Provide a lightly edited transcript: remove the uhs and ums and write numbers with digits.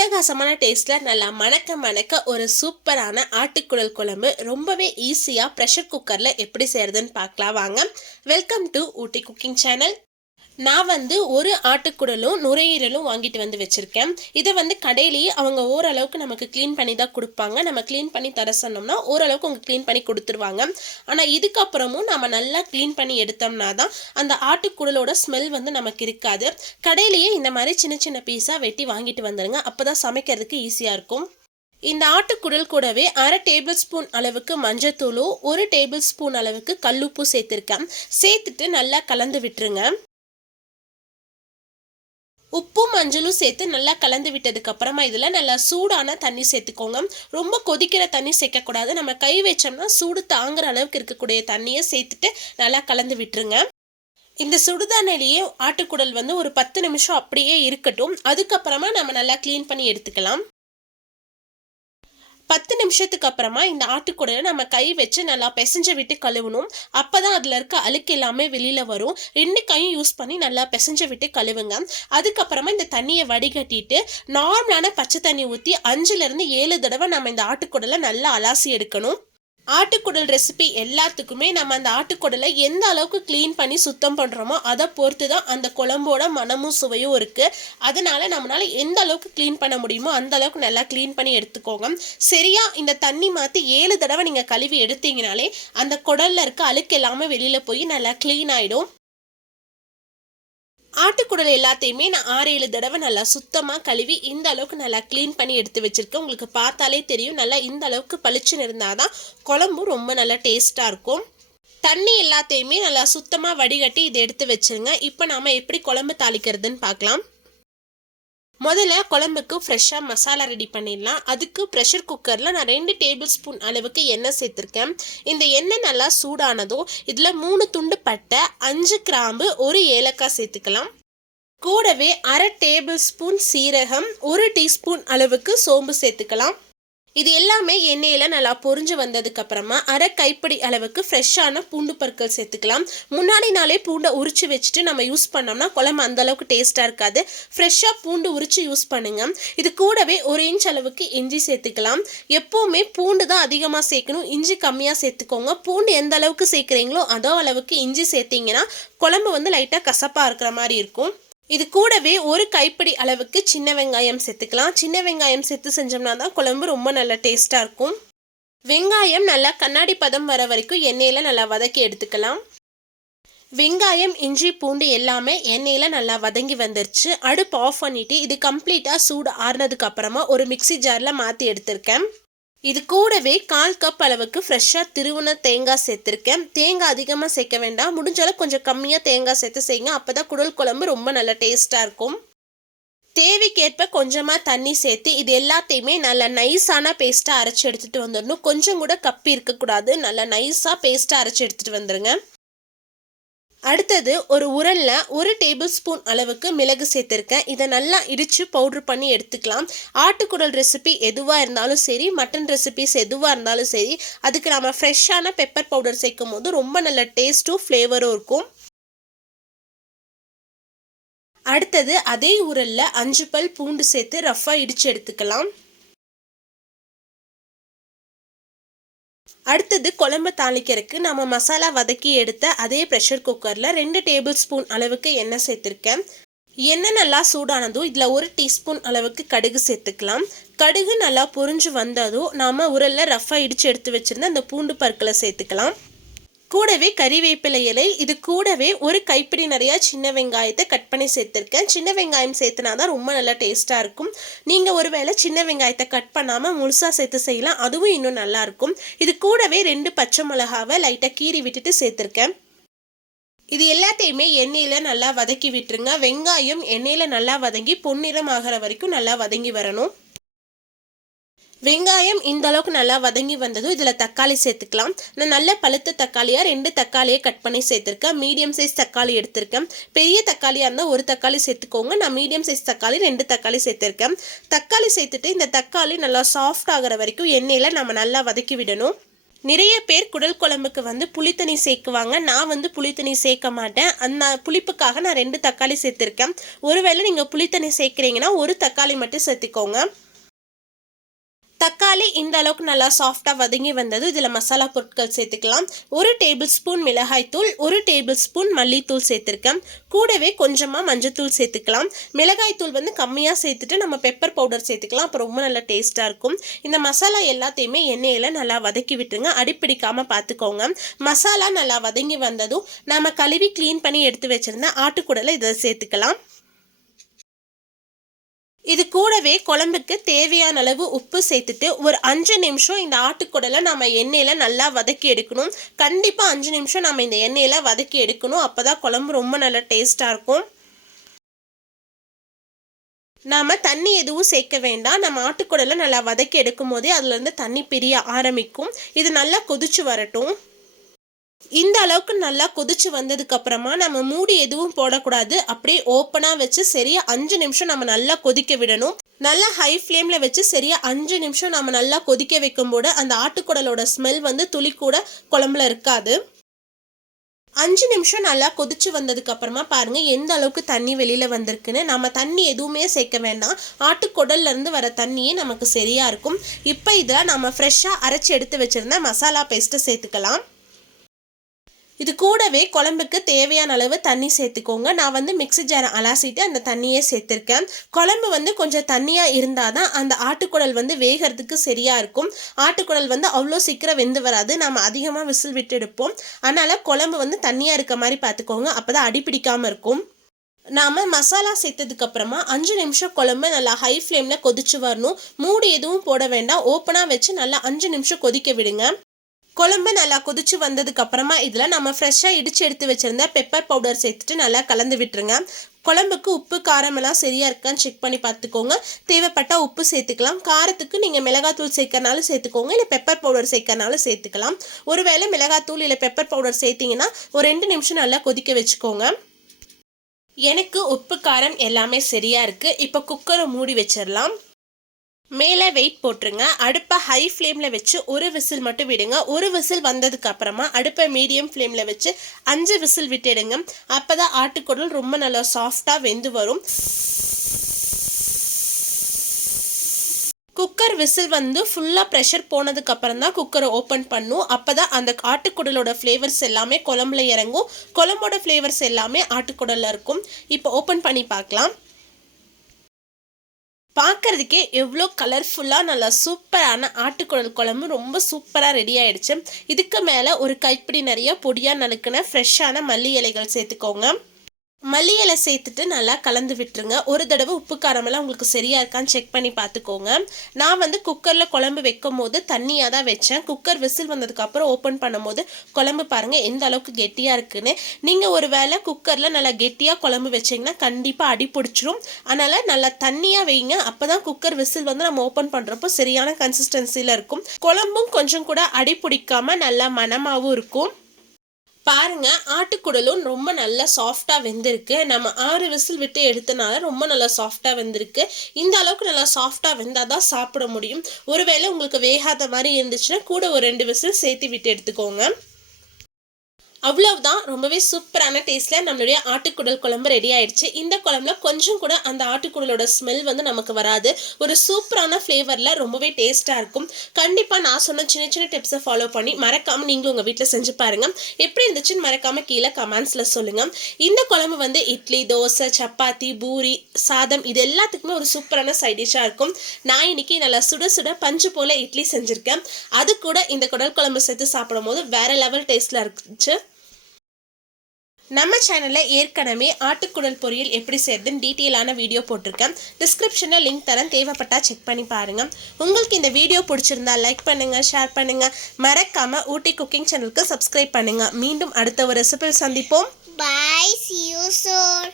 அட்டகாசமான டேஸ்ட்டில் நல்லா மணக்க மணக்க ஒரு சூப்பரான ஆட்டுக்குடல் குழம்பு ரொம்பவே ஈஸியாக ப்ரெஷர் குக்கரில் எப்படி செய்கிறதுன்னு பார்க்கலாம் வாங்க. Welcome to Ooty cooking channel. நான் ஒரு ஆட்டுக்குடலும் நுரையீரலும் வாங்கிட்டு வச்சுருக்கேன். இதை கடையிலேயே அவங்க ஓரளவுக்கு நமக்கு க்ளீன் பண்ணி தான் கொடுப்பாங்க. நம்ம க்ளீன் பண்ணி தர சொன்னோம்னா ஓரளவுக்கு அவங்க க்ளீன் பண்ணி கொடுத்துருவாங்க. ஆனால் இதுக்கப்புறமும் நம்ம நல்லா க்ளீன் பண்ணி எடுத்தோம்னா தான் அந்த ஆட்டுக்குடலோட ஸ்மெல் நமக்கு இருக்காது. கடையிலேயே இந்த மாதிரி சின்ன சின்ன பீஸாக வெட்டி வாங்கிட்டு வந்துடுங்க. அப்போ தான் சமைக்கிறதுக்கு ஈஸியாக இருக்கும். இந்த ஆட்டுக்குடல் கூடவே 1/2 டேபிள் ஸ்பூன் அளவுக்கு மஞ்சத்தூளும் 1 டேபிள் ஸ்பூன் அளவுக்கு கல்லுப்பு சேர்த்துருக்கேன். சேர்த்துட்டு நல்லா கலந்து விட்டுருங்க. உப்பும் மஞ்சளும் சேர்த்து நல்லா கலந்து விட்டதுக்கு அப்புறமா இதில் நல்லா சூடான தண்ணி சேர்த்துக்கோங்க. ரொம்ப கொதிக்கிற தண்ணி சேர்க்கக்கூடாது. நம்ம கை வச்சோம்னா சூடு தாங்குற அளவுக்கு இருக்கக்கூடிய தண்ணியை சேர்த்துட்டு நல்லா கலந்து விட்டுருங்க. இந்த சுடுதண்ணிலேயே ஆட்டுக்குடல் ஒரு 10 நிமிஷம் அப்படியே இருக்கட்டும். அதுக்கப்புறமா நம்ம நல்லா க்ளீன் பண்ணி எடுத்துக்கலாம். 10 நிமிஷத்துக்கு அப்புறமா இந்த ஆட்டுக்குடலை நம்ம கை வச்சு நல்லா பிசைஞ்சு விட்டு கழுவணும். அப்போ தான் அதில் இருக்க அழுக்கு எல்லாமே வெளியில் வரும். 2 கையும் யூஸ் பண்ணி நல்லா பிசைஞ்சு விட்டு கழுவுங்க. அதுக்கப்புறமா இந்த தண்ணியை வடிகட்டிட்டு நார்மலான பச்சை தண்ணி ஊற்றி 5லேருந்து 7 தடவை நம்ம இந்த ஆட்டுக்குடலை நல்லா அலாசி எடுக்கணும். ஆட்டுக்குடல் ரெசிபி எல்லாத்துக்குமே நம்ம அந்த ஆட்டுக்குடலை எந்த அளவுக்கு க்ளீன் பண்ணி சுத்தம் பண்ணுறோமோ அதை பொறுத்து தான் அந்த குழம்போட மனமும் சுவையும் இருக்குது. அதனால நம்மளால் எந்த அளவுக்கு க்ளீன் பண்ண முடியுமோ அந்த அளவுக்கு நல்லா க்ளீன் பண்ணி எடுத்துக்கோங்க. சரியா இந்த தண்ணி மாற்றி 7 தடவை நீங்கள் கழுவி எடுத்தீங்கனாலே அந்த குடலில் இருக்க அழுக்கு எல்லாமே வெளியில் போய் நல்லா க்ளீன் ஆகிடும். ஆட்டுக்குடல் எல்லாத்தையுமே நான் 6-7 தடவை நல்லா சுத்தமாக கழுவி இந்த அளவுக்கு நல்லா க்ளீன் பண்ணி எடுத்து வச்சுருக்கேன். உங்களுக்கு பார்த்தாலே தெரியும், நல்லா இந்த அளவுக்கு பளிச்சுன்னு இருந்தால் தான் குழம்பும் ரொம்ப நல்லா டேஸ்ட்டாக இருக்கும். தண்ணி எல்லாத்தையுமே நல்லா சுத்தமாக வடிகட்டி இதை எடுத்து வச்சுருங்க. இப்போ நாம் எப்படி குழம்பு தாளிக்கிறதுன்னு பார்க்கலாம். முதல்ல குழம்புக்கு ஃப்ரெஷ்ஷாக மசாலா ரெடி பண்ணிடலாம். அதுக்கு ப்ரெஷர் குக்கரில் நான் 2 டேபிள் ஸ்பூன் அளவுக்கு எண்ணெய் சேர்த்துருக்கேன். இந்த எண்ணெய் நல்லா சூடானதும் இதில் 3 துண்டு பட்டை, 5 கிராம்பு, 1 ஏலக்காய் சேர்த்துக்கலாம். கூடவே 1/2 டேபிள் ஸ்பூன் சீரகம், 1 டீஸ்பூன் அளவுக்கு சோம்பு சேர்த்துக்கலாம். இது எல்லாமே எண்ணெயில் நல்லா பொரிஞ்சு வந்ததுக்கு அப்புறமா 1/2 கைப்பிடி அளவுக்கு ஃப்ரெஷ்ஷான பூண்டு பற்கள் சேர்த்துக்கலாம். முன்னாடி நாளே பூண்டை உரிச்சு வச்சுட்டு நம்ம யூஸ் பண்ணோம்னா குழம்பு அந்த அளவுக்கு டேஸ்ட்டாக இருக்காது. ஃப்ரெஷ்ஷாக பூண்டு உரிச்சு யூஸ் பண்ணுங்க. இது கூடவே 1 இன்ச் அளவுக்கு இஞ்சி சேர்த்துக்கலாம். எப்போவுமே பூண்டு தான் அதிகமாக சேர்க்கணும், இஞ்சி கம்மியாக சேர்த்துக்கோங்க. பூண்டு எந்த அளவுக்கு சேர்க்குறீங்களோ அதோ அளவுக்கு இஞ்சி சேர்த்திங்கன்னா குழம்பு லைட்டாக கசப்பாக இருக்கிற மாதிரி இருக்கும். இது கூடவே 1 கைப்பிடி அளவுக்கு சின்ன வெங்காயம் சேர்த்துக்கலாம். சின்ன வெங்காயம் சேர்த்து செஞ்சோம்னா தான் குழம்பு ரொம்ப நல்லா டேஸ்ட்டாக இருக்கும். வெங்காயம் நல்லா கண்ணாடி பதம் வர வரைக்கும் எண்ணெயில் நல்லா வதக்கி எடுத்துக்கலாம். வெங்காயம், இஞ்சி, பூண்டு எல்லாமே எண்ணெயில் நல்லா வதங்கி வந்துருச்சு. அடுப்பு ஆஃப் பண்ணிவிட்டு இது கம்ப்ளீட்டாக சூடு ஆறுனதுக்கு அப்புறமா ஒரு மிக்சி ஜாரில் மாற்றி எடுத்திருக்கேன். இது கூடவே 1/4 கப் அளவுக்கு ஃப்ரெஷ்ஷாக திருவுன தேங்காய் சேர்த்துருக்கேன். தேங்காய் அதிகமாக சேர்க்க வேண்டாம், முடிஞ்சாலும் கொஞ்சம் கம்மியாக தேங்காய் சேர்த்து செய்யுங்க. அப்போ தான் குடல் குழம்பு ரொம்ப நல்லா டேஸ்ட்டாக இருக்கும். தேவைக்கேற்ப கொஞ்சமாக தண்ணி சேர்த்து இது எல்லாத்தையுமே நல்லா நைஸான பேஸ்ட்டாக அரைச்சி எடுத்துகிட்டு வந்துடணும். கொஞ்சம் கூட கப்பி இருக்கக்கூடாது. நல்லா நைஸாக பேஸ்ட்டாக அரைச்சி எடுத்துகிட்டு வந்துடுங்க. அடுத்தது ஒரு உரலில் 1 டேபிள் ஸ்பூன் அளவுக்கு மிளகு சேர்த்துருக்கேன். இதை நல்லா இடித்து பவுட்ரு பண்ணி எடுத்துக்கலாம். ஆட்டுக்குடல் ரெசிபி எதுவாக இருந்தாலும் சரி, மட்டன் ரெசிபிஸ் எதுவாக இருந்தாலும் சரி, அதுக்கு நம்ம ஃப்ரெஷ்ஷான பெப்பர் பவுடர் சேர்க்கும் போது ரொம்ப நல்ல டேஸ்ட்டும் ஃப்ளேவரும் இருக்கும். அடுத்தது அதே உரலில் 5 பல் பூண்டு சேர்த்து ரஃப்பாக இடித்து எடுத்துக்கலாம். அடுத்தது குழம்பு தாளிக்கிறதுக்கு நம்ம மசாலா வதக்கி எடுத்த அதே ப்ரெஷர் குக்கரில் 2 டேபிள் ஸ்பூன் அளவுக்கு எண்ணெய் சேர்த்துருக்கேன். எண்ணெய் நல்லா சூடானதும் இதில் 1 டீஸ்பூன் அளவுக்கு கடுகு சேர்த்துக்கலாம். கடுகு நல்லா பொரிஞ்சு வந்ததும் நாம் உரலில் ரஃப்பாக இடித்து எடுத்து வச்சுருந்த அந்த பூண்டு பற்களை சேர்த்துக்கலாம். கூடவே கறிவேப்பிலை இலை, இது கூடவே 1 கைப்பிடி நிறையா சின்ன வெங்காயத்தை கட் பண்ணி சேர்த்துருக்கேன். சின்ன வெங்காயம் சேர்த்துனா தான் ரொம்ப நல்லா டேஸ்ட்டாக இருக்கும். நீங்கள் ஒருவேளை சின்ன வெங்காயத்தை கட் பண்ணாமல் முழுசாக சேர்த்து செய்யலாம், அதுவும் இன்னும் நல்லாயிருக்கும். இது கூடவே 2 பச்சை மிளகாவை லைட்டாக கீறி விட்டுட்டு சேர்த்துருக்கேன். இது எல்லாத்தையுமே எண்ணெயில் நல்லா வதக்கி விட்டுருங்க. வெங்காயம் எண்ணெயில் நல்லா வதங்கி பொன்னிறம் ஆகிற வரைக்கும் நல்லா வதங்கி வரணும். வெங்காயம் இந்த அளவுக்கு நல்லா வதங்கி வந்ததும் இதில் தக்காளி சேர்த்துக்கலாம். நான் நல்ல பழுத்த தக்காளியாக 2 தக்காளியை கட் பண்ணி சேர்த்துருக்கேன். மீடியம் சைஸ் தக்காளி எடுத்திருக்கேன். பெரிய தக்காளியாக இருந்தால் 1 தக்காளி சேர்த்துக்கோங்க. நான் மீடியம் சைஸ் தக்காளி 2 தக்காளி சேர்த்துருக்கேன். தக்காளி சேர்த்துட்டு இந்த தக்காளி நல்லா சாஃப்ட் ஆகிற வரைக்கும் எண்ணெயில் நம்ம நல்லா வதக்கி விடணும். நிறைய பேர் குடல் குழம்புக்கு வந்து புளித்தண்ணி சேர்க்குவாங்க. நான் வந்து புளித்தண்ணி சேர்க்க மாட்டேன். அந்த புளிப்புக்காக நான் 2 தக்காளி சேர்த்துருக்கேன். ஒருவேளை நீங்கள் புளித்தண்ணி சேர்க்குறீங்கன்னா 1 தக்காளி மட்டும் சேர்த்துக்கோங்க. தக்காளி இந்த அளவுக்கு நல்லா சாஃப்டாக வதங்கி வந்தது. இதில் மசாலா பொருட்கள் சேர்த்துக்கலாம். 1 டேபிள் ஸ்பூன் மிளகாய்த்தூள், 1 டேபிள் ஸ்பூன் மல்லித்தூள் சேர்த்துருக்கேன். கூடவே கொஞ்சமாக மஞ்சத்தூள் சேர்த்துக்கலாம். மிளகாய்த்தூள் வந்து கம்மியாக சேர்த்துட்டு நம்ம பெப்பர் பவுடர் சேர்த்துக்கலாம். அப்போ ரொம்ப நல்லா டேஸ்ட்டாக இருக்கும். இந்த மசாலா எல்லாத்தையுமே எண்ணெயில் நல்லா வதக்கி விட்டுருங்க. அடிப்பிடிக்காமல் பார்த்துக்கோங்க. மசாலா நல்லா வதங்கி வந்ததும் நம்ம கழுவி க்ளீன் பண்ணி எடுத்து வச்சுருந்த ஆட்டுக்குடலை இதை சேர்த்துக்கலாம். இது கூடவே குழம்புக்கு தேவையான அளவு உப்பு சேர்த்துட்டு ஒரு 5 நிமிஷம் இந்த ஆட்டுக்குடலை நம்ம எண்ணெயில் நல்லா வதக்கி எடுக்கணும். கண்டிப்பாக 5 நிமிஷம் நம்ம இந்த எண்ணெயில் வதக்கி எடுக்கணும். அப்போ தான் குழம்பு ரொம்ப நல்லா டேஸ்ட்டாக இருக்கும். நாம் தண்ணி எதுவும் சேர்க்க வேண்டாம். நம்ம ஆட்டுக்குடலை நல்லா வதக்கி எடுக்கும் போதே அதுலேருந்து தண்ணி பிரிய ஆரம்பிக்கும். இது நல்லா கொதிச்சு வரட்டும். இந்த அளவுக்கு நல்லா கொதிச்சு வந்ததுக்கு அப்புறமா நம்ம மூடி எதுவும் போடக்கூடாது. அப்படியே ஓப்பனாக வச்சு சரியா 5 நிமிஷம் நம்ம நல்லா கொதிக்க விடணும். நல்லா ஹை ஃப்ளேமில் வச்சு சரியா 5 நிமிஷம் நம்ம நல்லா கொதிக்க வைக்கும்போது அந்த ஆட்டுக்குடலோட ஸ்மெல் வந்து துளி கூட குழம்புல இருக்காது. 5 நிமிஷம் நல்லா கொதிச்சு வந்ததுக்கு அப்புறமா பாருங்க எந்த அளவுக்கு தண்ணி வெளியில வந்திருக்குன்னு. நம்ம தண்ணி எதுவுமே சேர்க்க வேண்டாம். ஆட்டுக்குடல்ல இருந்து வர தண்ணியே நமக்கு சரியா இருக்கும். இப்போ இதில் நம்ம ஃப்ரெஷ்ஷாக அரைச்சி எடுத்து வச்சிருந்த மசாலா பேஸ்ட்டை சேர்த்துக்கலாம். இது கூடவே குழம்புக்கு தேவையான அளவு தண்ணி சேர்த்துக்கோங்க. நான் வந்து மிக்ஸி ஜாரை அலாசிட்டு அந்த தண்ணியே சேர்த்துருக்கேன். குழம்பு வந்து கொஞ்சம் தண்ணியாக இருந்தால் தான் அந்த ஆட்டுக்குடல் வந்து வேகிறதுக்கு சரியாக இருக்கும். ஆட்டுக்குடல் வந்து அவ்வளோ சீக்கிரம் வெந்து வராது. நம்ம அதிகமாக விசில் விட்டு எடுப்போம். அதனால் குழம்பு வந்து தண்ணியாக இருக்க மாதிரி பார்த்துக்கோங்க. அப்போ தான் அடிப்பிடிக்காமல் இருக்கும். நாம் மசாலா சேர்த்ததுக்கப்புறமா 5 நிமிஷம் குழம்பு நல்லா ஹை ஃப்ளேமில் கொதிச்சு வரணும். மூடி எதுவும் போட வேண்டாம். ஓப்பனாக வச்சு நல்லா 5 நிமிஷம் கொதிக்க விடுங்க. குழம்பு நல்லா கொதிச்சு வந்ததுக்கு அப்புறமா இதில் நம்ம ஃப்ரெஷ்ஷாக இடித்து எடுத்து வச்சுருந்த பெப்பர் பவுடர் சேர்த்துட்டு நல்லா கலந்து விட்டுருங்க. குழம்புக்கு உப்பு காரமெல்லாம் சரியாக இருக்கான்னு செக் பண்ணி பார்த்துக்கோங்க. தேவைப்பட்டால் உப்பு சேர்த்துக்கலாம். காரத்துக்கு நீங்கள் மிளகாத்தூள் சேர்க்கறனாலும் சேர்த்துக்கோங்க, இல்லை பெப்பர் பவுடர் சேர்க்கறனாலும் சேர்த்துக்கலாம். ஒருவேளை மிளகாத்தூள் இல்லை பெப்பர் பவுடர் சேர்த்திங்கன்னா ஒரு 2 நிமிஷம் நல்லா கொதிக்க வச்சுக்கோங்க. எனக்கு உப்பு காரம் எல்லாமே சரியாக இருக்குது. இப்போ குக்கரை மூடி வச்சிடலாம். மேலே வெயிட் போட்டுருங்க. அடுப்பை ஹை ஃப்ளேமில் வச்சு ஒரு விசில் மட்டும் விடுங்க. ஒரு விசில் வந்ததுக்கு அப்புறமா அடுப்பை மீடியம் ஃப்ளேமில் வச்சு 5 விசில் விட்டுடுங்க. அப்போ தான் ஆட்டுக்குடல் ரொம்ப நல்லா சாஃப்டாக வெந்து வரும். குக்கர் விசில் வந்து ஃபுல்லாக ப்ரெஷர் போனதுக்கு அப்புறம் தான் குக்கரை ஓப்பன் பண்ணும். அப்போ தான் அந்த ஆட்டுக்குடலோட ஃப்ளேவர்ஸ் எல்லாமே குழம்புல இறங்கும். குழம்போட ஃப்ளேவர்ஸ் எல்லாமே ஆட்டுக்குடலில் இருக்கும். இப்போ ஓப்பன் பண்ணி பார்க்கலாம். பார்க்குறதுக்கே எவ்வளோ கலர்ஃபுல்லாக நல்லா சூப்பரான ஆட்டுக்குடல் குழம்பு ரொம்ப சூப்பராக ரெடி ஆகிடுச்சு. இதுக்கு மேலே ஒரு கைப்பிடி நிறைய பொடியாக நறுக்கின ஃப்ரெஷ்ஷான மல்லி இலைகள் சேர்த்துக்கோங்க. மல்லி இலை சேர்த்துட்டு நல்லா கலந்து விட்டுருங்க. ஒரு தடவை உப்பு காரமெல்லாம் உங்களுக்கு சரியாக இருக்கான்னு செக் பண்ணி பார்த்துக்கோங்க. நான் வந்து குக்கரில் குழம்பு வைக்கும் போது தண்ணியாக தான் வச்சேன். குக்கர் விசில் வந்ததுக்கப்புறம் ஓப்பன் பண்ணும் போது குழம்பு பாருங்கள் எந்த அளவுக்கு கெட்டியாக இருக்குன்னு. நீங்கள் ஒரு வேளை குக்கரில் நல்லா கெட்டியாக குழம்பு வச்சிங்கன்னா கண்டிப்பாக அடி பிடிச்சிரும். அதனால் நல்லா தண்ணியாக வைங்க. அப்போ தான் குக்கர் விசில் வந்து நம்ம ஓப்பன் பண்ணுறப்போ சரியான கன்சிஸ்டன்சியில் இருக்கும். குழம்பும் கொஞ்சம் கூட அடி பிடிக்காமல் நல்லா மணமாகவும் இருக்கும். பாருங்க ஆட்டுக்குடலும் ரொம்ப நல்லா சாஃப்டாக வெந்திருக்கு. நம்ம 6 விசில் விட்டு எடுத்தனால ரொம்ப நல்லா சாஃப்டாக வெந்திருக்கு. இந்த அளவுக்கு நல்லா சாஃப்டாக வெந்தால் தான் சாப்பிட முடியும். ஒருவேளை உங்களுக்கு வேகாத மாதிரி இருந்துச்சுன்னா கூட ஒரு 2 விசில் சேர்த்து விட்டு எடுத்துக்கோங்க. அவ்வளவுதான். ரொம்பவே சூப்பரான டேஸ்ட்டில் நம்மளுடைய ஆட்டுக்குடல் குழம்பு ரெடி ஆயிடுச்சு. இந்த குழம்புல கொஞ்சம் கூட அந்த ஆட்டுக்குடலோட ஸ்மெல் வந்து நமக்கு வராது. ஒரு சூப்பரான ஃப்ளேவரில் ரொம்பவே டேஸ்ட்டாக இருக்கும். கண்டிப்பாக நான் சொன்ன சின்ன சின்ன டிப்ஸை ஃபாலோ பண்ணி மறக்காமல் நீங்களும் உங்கள் வீட்டில் செஞ்சு பாருங்கள். எப்படி இருந்துச்சுன்னு மறக்காமல் கீழே கமெண்ட்ஸில் சொல்லுங்கள். இந்த குழம்பு வந்து இட்லி, தோசை, சப்பாத்தி, பூரி, சாதம் இது எல்லாத்துக்குமே ஒரு சூப்பரான சைட் டிஷ்ஷாக இருக்கும். நான் இன்னைக்கு நல்லா சுட சுட பஞ்சு போல் இட்லி செஞ்சுருக்கேன். அது கூட இந்த குடல் குழம்பு சேர்த்து சாப்பிடும் போது வேறு லெவல் டேஸ்ட்டில் இருந்துச்சு. நம்ம சேனலில் ஏற்கனவே ஆட்டுக்குடல் பொரியல் எப்படி செய்யறதுன்னு டீட்டெயிலான வீடியோ போட்டிருக்கேன். டிஸ்கிரிப்ஷனில் லிங்க் தரேன், தேவைப்பட்டால் செக் பண்ணி பாருங்கள். உங்களுக்கு இந்த வீடியோ பிடிச்சிருந்தா லைக் பண்ணுங்கள், ஷேர் பண்ணுங்கள். மறக்காமல் ஊட்டி குக்கிங் சேனலுக்கு சப்ஸ்கிரைப் பண்ணுங்கள். மீண்டும் அடுத்த ஒரு ரெசிபியில் சந்திப்போம். Bye, see you soon.